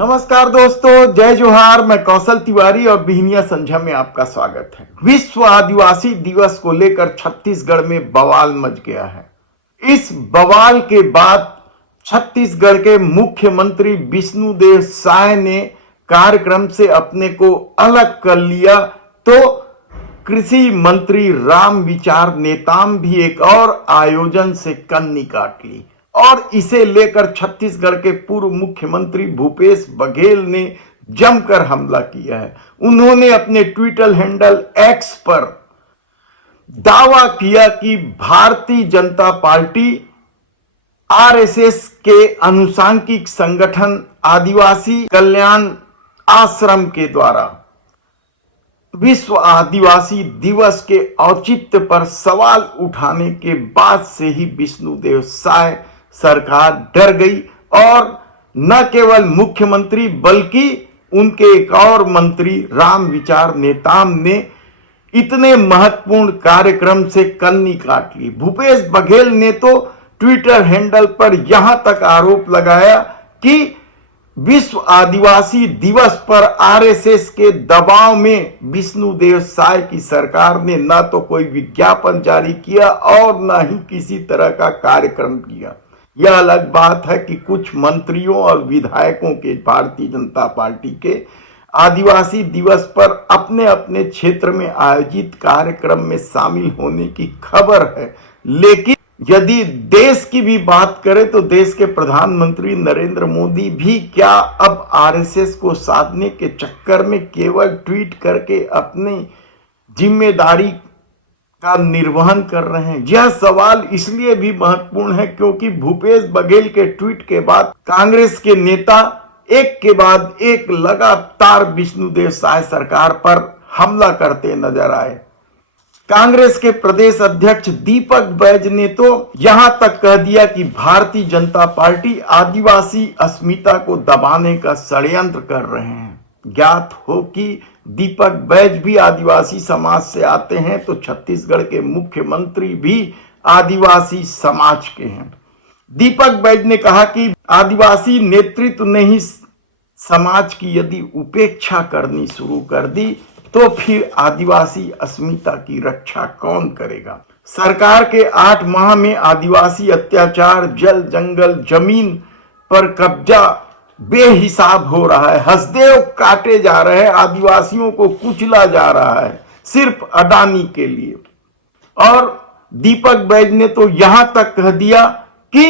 नमस्कार दोस्तों, जय जोहार। मैं कौशल तिवारी और बिहनिया संझा में आपका स्वागत है। विश्व आदिवासी दिवस को लेकर छत्तीसगढ़ में बवाल मच गया है। इस बवाल के बाद छत्तीसगढ़ के मुख्यमंत्री विष्णुदेव साय ने कार्यक्रम से अपने को अलग कर लिया, तो कृषि मंत्री रामविचार नेताम भी एक और आयोजन से कन्नी काट ली और इसे लेकर छत्तीसगढ़ के पूर्व मुख्यमंत्री भूपेश बघेल ने जमकर हमला किया है। उन्होंने अपने ट्विटर हैंडल एक्स पर दावा किया कि भारतीय जनता पार्टी आरएसएस के अनुसांगिक संगठन आदिवासी कल्याण आश्रम के द्वारा विश्व आदिवासी दिवस के औचित्य पर सवाल उठाने के बाद से ही विष्णुदेव साय सरकार डर गई और न केवल मुख्यमंत्री बल्कि उनके एक और मंत्री रामविचार नेताम ने इतने महत्वपूर्ण कार्यक्रम से कन्नी काट ली। भूपेश बघेल ने तो ट्विटर हैंडल पर यहां तक आरोप लगाया कि विश्व आदिवासी दिवस पर आरएसएस के दबाव में विष्णुदेव साय की सरकार ने न तो कोई विज्ञापन जारी किया और न ही किसी तरह का कार्यक्रम किया। यह अलग बात है कि कुछ मंत्रियों और विधायकों के भारतीय जनता पार्टी के आदिवासी दिवस पर अपने अपने क्षेत्र में आयोजित कार्यक्रम में शामिल होने की खबर है, लेकिन यदि देश की भी बात करें तो देश के प्रधानमंत्री नरेंद्र मोदी भी क्या अब आरएसएस को साधने के चक्कर में केवल ट्वीट करके अपनी जिम्मेदारी का निर्वहन कर रहे हैं? यह सवाल इसलिए भी महत्वपूर्ण है क्योंकि भूपेश बघेल के ट्वीट के बाद कांग्रेस के नेता एक के बाद एक लगातार विष्णुदेव साय सरकार पर हमला करते नजर आए। कांग्रेस के प्रदेश अध्यक्ष दीपक बैज ने तो यहां तक कह दिया कि भारतीय जनता पार्टी आदिवासी अस्मिता को दबाने का षड्यंत्र कर रहे हैं। ज्ञात हो कि दीपक बैज भी आदिवासी समाज से आते हैं, तो छत्तीसगढ़ के मुख्यमंत्री भी आदिवासी समाज के हैं। दीपक बैज ने कहा कि आदिवासी नेतृत्व ने ही समाज की यदि उपेक्षा करनी शुरू कर दी तो फिर आदिवासी अस्मिता की रक्षा कौन करेगा? सरकार के 8 माह में आदिवासी अत्याचार, जल जंगल जमीन पर कब्जा बेहिसाब हो रहा है। हसदेव काटे जा रहे हैं, आदिवासियों को कुचला जा रहा है सिर्फ अडानी के लिए। और दीपक बैज ने तो यहां तक कह दिया कि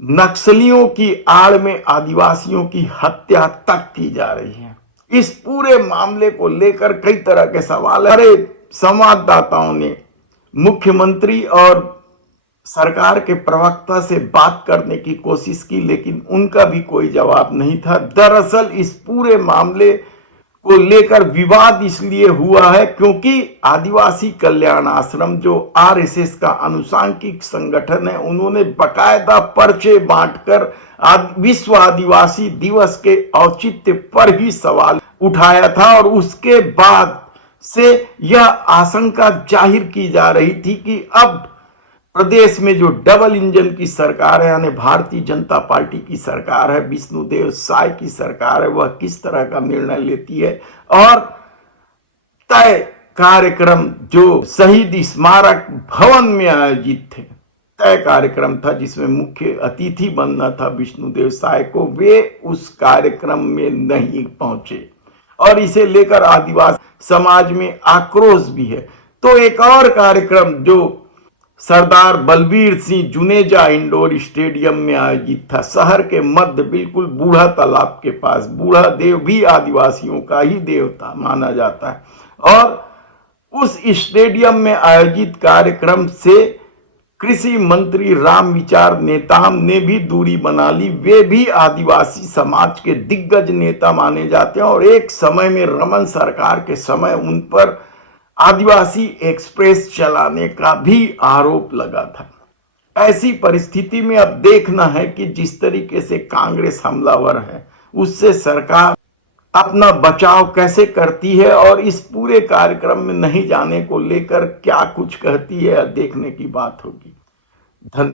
नक्सलियों की आड़ में आदिवासियों की हत्या तक की जा रही है। इस पूरे मामले को लेकर कई तरह के सवाल, अरे संवाददाताओं ने मुख्यमंत्री और सरकार के प्रवक्ता से बात करने की कोशिश की, लेकिन उनका भी कोई जवाब नहीं था। दरअसल इस पूरे मामले को लेकर विवाद इसलिए हुआ है क्योंकि आदिवासी कल्याण आश्रम जो आरएसएस का अनुसांगिक संगठन है, उन्होंने बकायदा पर्चे बांटकर विश्व आदिवासी दिवस के औचित्य पर ही सवाल उठाया था और उसके बाद से यह आशंका जाहिर की जा रही थी कि अब प्रदेश में जो डबल इंजन की सरकार है, यानी भारतीय जनता पार्टी की सरकार है, विष्णुदेव साय की सरकार है, वह किस तरह का निर्णय लेती है। और तय कार्यक्रम जो शहीद स्मारक भवन में आयोजित थे, तय कार्यक्रम था जिसमें मुख्य अतिथि बनना था विष्णुदेव साय को, वे उस कार्यक्रम में नहीं पहुंचे और इसे लेकर आदिवासी समाज में आक्रोश भी है। तो एक और कार्यक्रम जो सरदार बलबीर सिंह जुनेजा इंडोर स्टेडियम में आयोजित था, शहर के मध्य बिल्कुल बूढ़ा तालाब के पास। बूढ़ा देव भी आदिवासियों का ही देवता माना जाता है और उस स्टेडियम में आयोजित कार्यक्रम से कृषि मंत्री रामविचार नेताम ने भी दूरी बना ली। वे भी आदिवासी समाज के दिग्गज नेता माने जाते हैं और एक समय में रमन सरकार के समय उन पर आदिवासी एक्सप्रेस चलाने का भी आरोप लगा था। ऐसी परिस्थिति में अब देखना है कि जिस तरीके से कांग्रेस हमलावर है, उससे सरकार अपना बचाव कैसे करती है और इस पूरे कार्यक्रम में नहीं जाने को लेकर क्या कुछ कहती है, देखने की बात होगी। धन्यवाद।